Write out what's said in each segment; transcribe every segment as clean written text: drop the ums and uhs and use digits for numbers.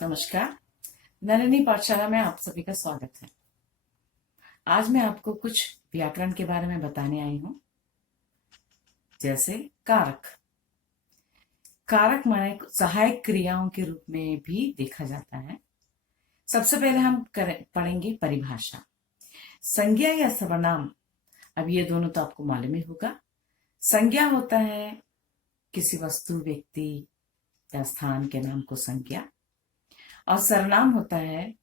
नमस्कार। नलिनी पाठशाला में आप सभी का स्वागत है। आज मैं आपको कुछ व्याकरण के बारे में बताने आई हूं। जैसे कारक। कारक माने सहायक क्रियाओं के रूप में भी देखा जाता है। सबसे पहले हम पढ़ेंगे परिभाषा। संज्ञा या सर्वनाम, अब ये दोनों तो आपको मालूम ही होगा। संज्ञा होता है किसी वस्तु, व्यक्ति या स्थान के नाम को संज्ञा, और सर्वनाम होता है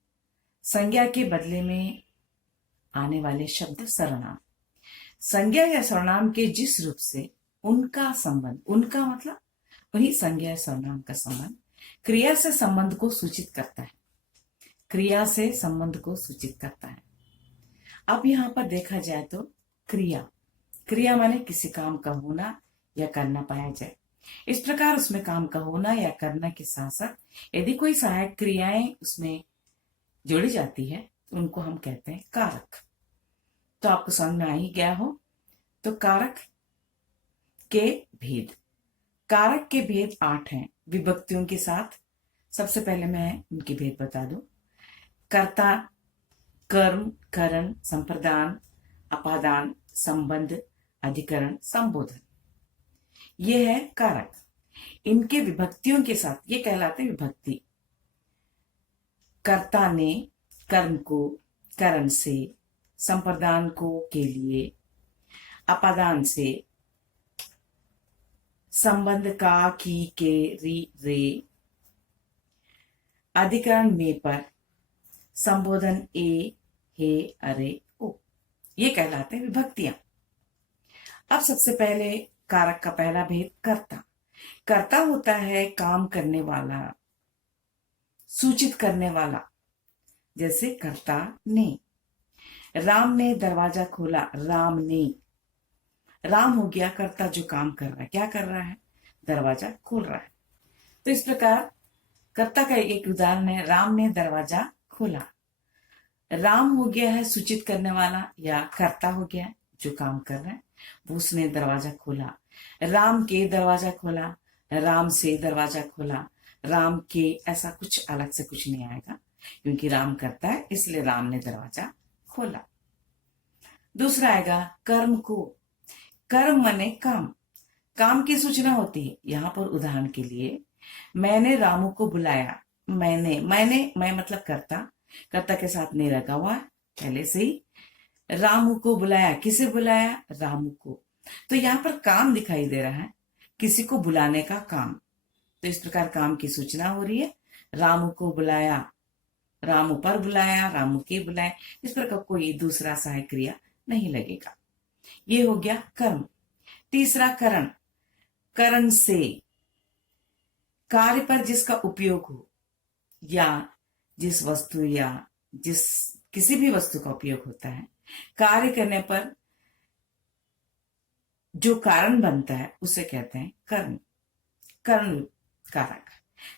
संज्ञा के बदले में आने वाले शब्द सर्वनाम। संज्ञा या सर्वनाम के जिस रूप से उनका संबंध, उनका मतलब वही संज्ञा या सर्वनाम का संबंध क्रिया से संबंध को सूचित करता है। क्रिया से संबंध को सूचित करता है। अब यहां पर देखा जाए तो क्रिया, क्रिया माने किसी काम का होना या करना पाया जाए। इस प्रकार उसमें काम का होना या करना के साथ साथ यदि कोई सहायक क्रियाएं उसमें जोड़ी जाती है तो उनको हम कहते हैं कारक। तो आपको समझ में आ ही गया हो। तो कारक के भेद, कारक के भेद 8 हैं विभक्तियों के साथ। सबसे पहले मैं उनके भेद बता दूं। कर्ता, कर्म, करण, संप्रदान, अपादान, संबंध, अधिकरण, संबोधन, ये है कारक। इनके विभक्तियों के साथ ये कहलाते विभक्ति। कर्ता ने कर्म को करण से, संप्रदान को के लिए, अपादान से, संबंध का की के री रे, अधिकरण में पर, संबोधन ए हे अरे ओ, ये कहलाते हैं विभक्तियां। अब सबसे पहले कारक का पहला भेद कर्ता। कर्ता होता है काम करने वाला, सूचित करने वाला। जैसे कर्ता ने, राम ने दरवाजा खोला, राम ने, राम हो गया कर्ता जो काम कर रहा है। क्या कर रहा है? दरवाजा खोल रहा है। तो इस प्रकार कर्ता का एक उदाहरण है, राम ने दरवाजा खोला। राम हो गया है सूचित करने वाला, या कर्ता हो गया जो काम कर रहा है, वो उसने दरवाजा खोला। राम के दरवाजा खोला, राम से दरवाजा खोला, राम के, ऐसा कुछ अलग से कुछ नहीं आएगा क्योंकि राम करता है, इसलिए राम ने दरवाजा खोला। दूसरा आएगा कर्म को। कर्म माने काम, काम की सूचना होती है। यहां पर उदाहरण के लिए, मैंने रामू को बुलाया। मैं मतलब कर्ता, कर्ता के साथ ने लगा हुआ पहले से ही। रामू को बुलाया, किसे बुलाया? रामू को। तो यहां पर काम दिखाई दे रहा है, किसी को बुलाने का काम। तो इस प्रकार काम की सूचना हो रही है। रामू को बुलाया, रामू पर बुलाया, रामू के बुलाया। इस प्रकार कोई दूसरा सहायक क्रिया नहीं लगेगा। ये हो गया कर्म। तीसरा करण। करण से, कार्य पर जिसका उपयोग हो, या जिस वस्तु या जिस किसी भी वस्तु का उपयोग होता है, कार्य करने पर जो कारण बनता है उसे कहते हैं कर्ण। कर्ण कारक।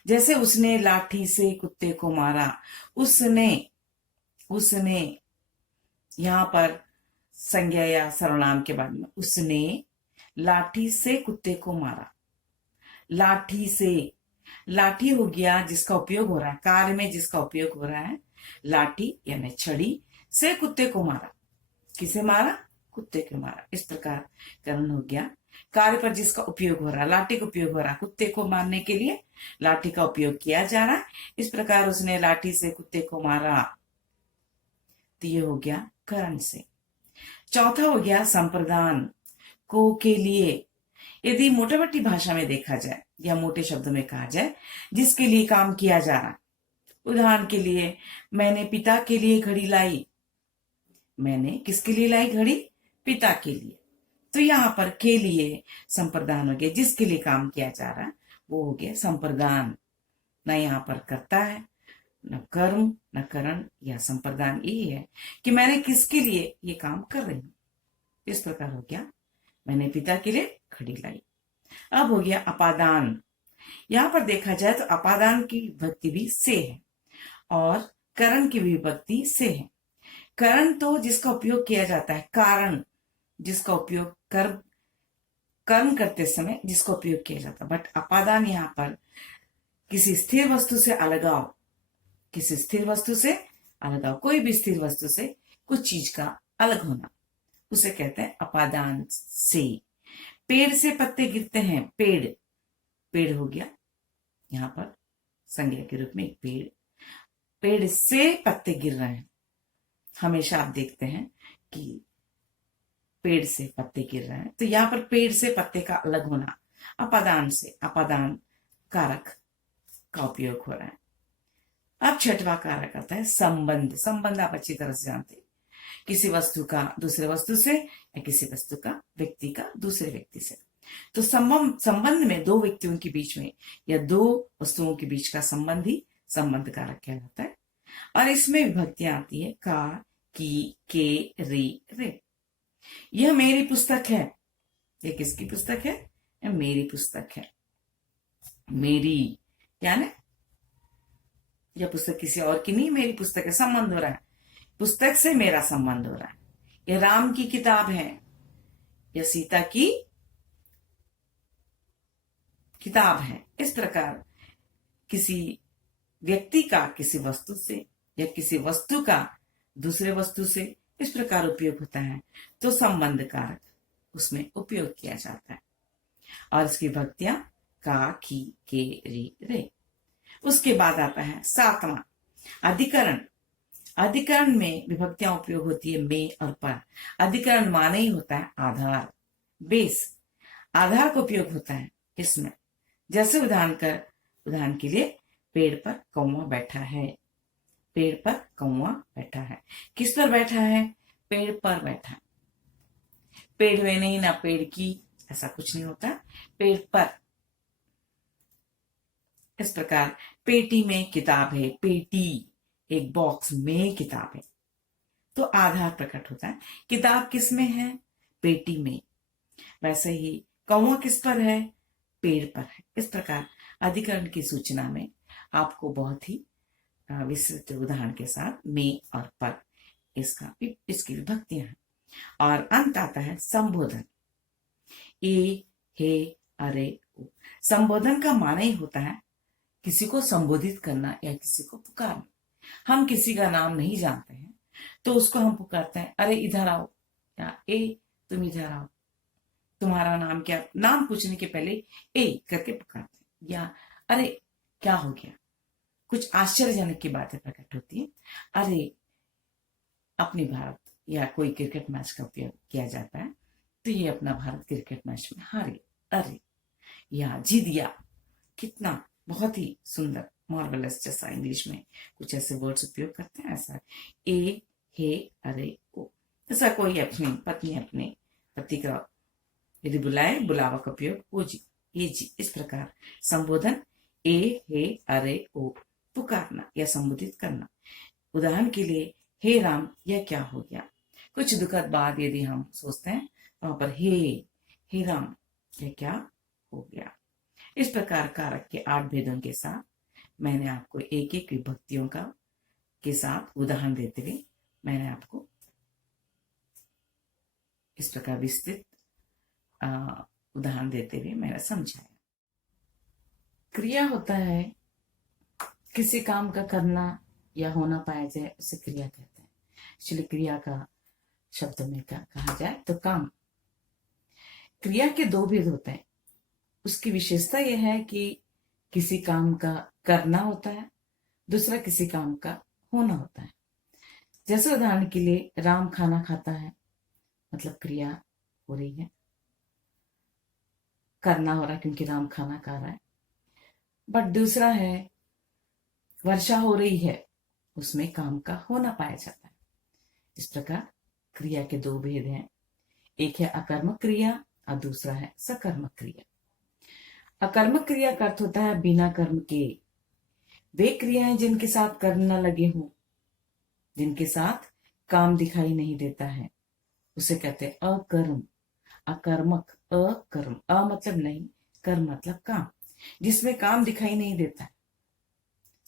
जैसे उसने लाठी से कुत्ते को मारा। उसने, उसने यहां पर संज्ञा या सर्वनाम के बाद में, उसने लाठी से कुत्ते को मारा। लाठी से, लाठी हो गया जिसका उपयोग हो रहा है, कार्य में जिसका उपयोग हो रहा है। लाठी यानी छड़ी से कुत्ते को मारा। किसे मारा? कुत्ते को मारा। इस प्रकार करण हो गया कार्य पर जिसका उपयोग हो रहा है। लाठी का उपयोग हो रहा है कुत्ते को मारने के लिए, लाठी का उपयोग किया जा रहा है। इस प्रकार उसने लाठी से कुत्ते को मारा। तो ये हो गया करण से। चौथा हो गया संप्रदान को के लिए। यदि मोटे मोटी भाषा में देखा जाए या मोटे शब्दों में कहा जाए, जिसके लिए काम किया जा रहा। उदाहरण के लिए, मैंने पिता के लिए घड़ी लाई। मैंने किसके लिए लाई घड़ी? पिता के लिए। तो यहां पर के लिए संप्रदान हो गया, जिसके लिए काम किया जा रहा है वो हो गया संप्रदान। न यहां पर करता है, न कर्म, न करण या संप्रदान। यही है कि मैंने किसके लिए ये काम कर रही हूं। इस प्रकार हो गया मैंने पिता के लिए घड़ी लाई। अब हो गया अपादान। यहां पर देखा जाए तो अपादान की विभक्ति भी से है और करण की विभक्ति से है। करण तो जिसका उपयोग किया जाता है, कारण जिसका उपयोग कर्म करते समय जिसका उपयोग किया जाता है। बट अपादान यहां पर किसी स्थिर वस्तु से अलगाव किसी स्थिर वस्तु से अलग, कोई भी स्थिर वस्तु से कुछ चीज का अलग होना, उसे कहते हैं अपादान से। पेड़ से पत्ते गिरते हैं, पेड़, पेड़ हो गया यहाँ पर संज्ञा के रूप में एक पेड़, पेड़ से पत्ते गिर रहे हैं। हमेशा आप देखते हैं कि पेड़ से पत्ते गिर रहे हैं, तो यहाँ पर पेड़ से पत्ते का अलग होना, अपादान से, अपादान कारक का उपयोग हो रहा है। अब छठवां कारक आता है संबंध। संबंध आप अच्छी तरह से जानते हैं, किसी वस्तु का दूसरे वस्तु से या किसी वस्तु का व्यक्ति का दूसरे व्यक्ति से। तो संबंध में दो व्यक्तियों के बीच में या दो वस्तुओं के बीच का संबंध ही संबंध कारक कहलाता है। और इसमें विभक्तियां आती है का, की, के, रे। यह मेरी पुस्तक है, ये किसकी पुस्तक है? यह मेरी पुस्तक है। मेरी यानी यह पुस्तक किसी और की नहीं, मेरी पुस्तक है, संबंध हो रहा है, पुस्तक से मेरा संबंध हो रहा है। यह राम की किताब है, यह सीता की किताब है। इस प्रकार किसी व्यक्ति का किसी वस्तु से या किसी वस्तु का दूसरे वस्तु से इस प्रकार उपयोग होता है, तो संबंध कारक उसमें उपयोग किया जाता है। और इसकी विभक्तियां का, की, के, रे। उसके बाद आता है सातवां अधिकरण। अधिकरण में विभक्तियां उपयोग होती है में और पर। अधिकरण माने ही होता है आधार, बेस, आधार का उपयोग होता है इसमें। जैसे उदाहरण के लिए पेड़ पर कौवा बैठा है, पेड़ पर कौवा बैठा है। किस पर बैठा है? पेड़ पर बैठा है। पेड़ में नहीं ना पेड़ की, ऐसा कुछ नहीं होता, पेड़ पर। इस प्रकार पेटी में किताब है, पेटी एक बॉक्स में किताब है, तो आधार प्रकट होता है। किताब किस में है? पेटी में। वैसे ही कौवा किस पर है? पेड़ पर है। इस प्रकार अधिकरण की सूचना में आपको बहुत ही विस्तृत उदाहरण के साथ में और पर इसकी विभक्तियां हैं। और अंत आता है संबोधन। ए, हे, अरे, ओ। संबोधन का माना ही होता है किसी को संबोधित करना या किसी को पुकारना। हम किसी का नाम नहीं जानते हैं तो उसको हम पुकारते हैं, अरे इधर आओ, या ए तुम इधर आओ, तुम्हारा नाम क्या? नाम पूछने के पहले ए करके पुकारते हैं। या अरे क्या हो गया, कुछ आश्चर्यजनक की बातें प्रकट होती है। अरे अपनी भारत या कोई क्रिकेट मैच का उपयोग किया जाता है, तो ये अपना भारत क्रिकेट मैच में हारे, अरे, या जीत गया। कितना बहुत ही सुंदर, मार्वलस जैसा इंग्लिश में कुछ ऐसे वर्ड्स उपयोग करते हैं। ऐसा ए, हे, अरे, ओ। ऐसा कोई अपनी पत्नी अपने पति का यदि बुलाए, बुलावा का उपयोग ओ जी, ये जी। इस प्रकार संबोधन ए, हे, अरे, ओ, पुकारना या संबोधित करना। उदाहरण के लिए हे राम, यह क्या हो गया। कुछ दुखद बात यदि हम सोचते हैं, वहां पर हे राम, यह क्या हो गया। इस प्रकार कारक के 8 भेदों के साथ मैंने आपको एक एक विभक्तियों का के साथ उदाहरण देते हुए मैंने आपको इस प्रकार विस्तृत उदाहरण देते हुए मैंने समझाया। क्रिया होता है किसी काम का करना या होना पाया जाए, उसे क्रिया कहते हैं। एक्चुअली क्रिया का शब्द में कहा जाए तो काम। क्रिया के 2 भेद होते हैं। उसकी विशेषता यह है कि किसी काम का करना होता है, दूसरा किसी काम का होना होता है। जैसे उदाहरण के लिए राम खाना खाता है, मतलब क्रिया हो रही है, करना हो रहा है क्योंकि राम खाना खा रहा है। बट दूसरा है वर्षा हो रही है, उसमें काम का होना पाया जाता है। इस प्रकार क्रिया के 2 भेद हैं, एक है अकर्मक क्रिया और दूसरा है सकर्मक क्रिया। अकर्मक क्रिया का अर्थ होता है बिना कर्म के। वे क्रियाएं जिनके साथ कर्म न लगे हों, जिनके साथ काम दिखाई नहीं देता है, उसे कहते हैं अकर्म। अकर्मक, अकर्म, अ मतलब नहीं, कर्म मतलब काम, जिसमें काम दिखाई नहीं देता,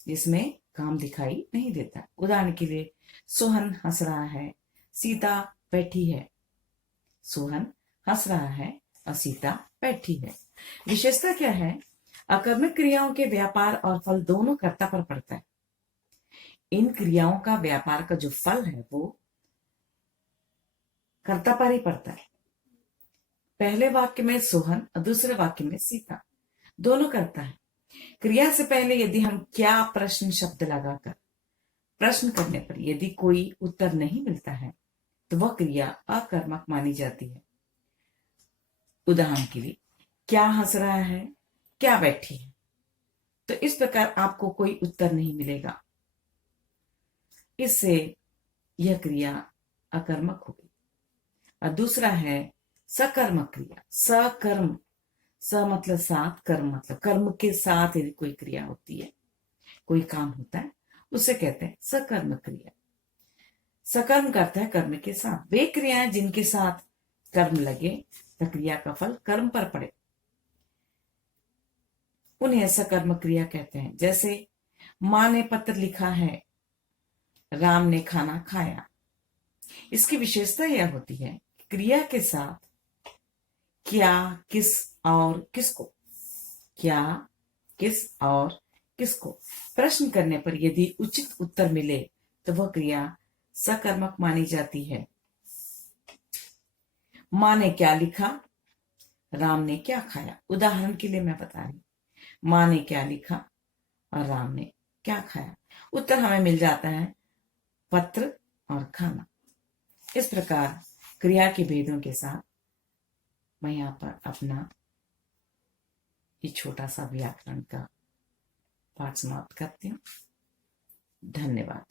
जिसमें काम दिखाई नहीं देता। उदाहरण के लिए सोहन हंस रहा है, सीता बैठी है। सोहन हंस रहा है और सीता बैठी है। विशेषता क्या है? अकर्मक क्रियाओं के व्यापार और फल दोनों कर्ता पर पड़ता है। इन क्रियाओं का व्यापार का जो फल है वो कर्ता पर ही पड़ता है। पहले वाक्य में सोहन और दूसरे वाक्य में सीता, दोनों करता है। क्रिया से पहले यदि हम क्या प्रश्न शब्द लगाकर प्रश्न करने पर यदि कोई उत्तर नहीं मिलता है तो वह क्रिया अकर्मक मानी जाती है। उदाहरण के लिए, क्या हंस रहा है, क्या बैठी है। तो इस प्रकार आपको कोई उत्तर नहीं मिलेगा, इससे यह क्रिया अकर्मक हो गई। और दूसरा है सकर्मक क्रिया। सकर्म, स मतलब साथ, कर्म मतलब कर्म के साथ यदि कोई क्रिया होती है, कोई काम होता है, उसे कहते हैं सकर्म क्रिया। सकर्म करता है कर्म के साथ। वे क्रियाएं जिनके साथ कर्म लगे तो क्रिया का फल कर्म पर पड़े, उन्हें सकर्म क्रिया कहते हैं। जैसे मां ने पत्र लिखा है, राम ने खाना खाया। इसकी विशेषता यह होती है क्रिया के साथ क्या, किस और किसको, क्या, किस और किसको प्रश्न करने पर यदि उचित उत्तर मिले तो वह क्रिया सकर्मक मानी जाती है। मां ने क्या लिखा, राम ने क्या खाया। उदाहरण के लिए मैं बता रही, मां ने क्या लिखा और राम ने क्या खाया। उत्तर हमें मिल जाता है पत्र और खाना। इस प्रकार क्रिया के भेदों के साथ मैं यहाँ पर अपना ये छोटा सा व्याकरण का पाठ समाप्त करती हूँ। धन्यवाद।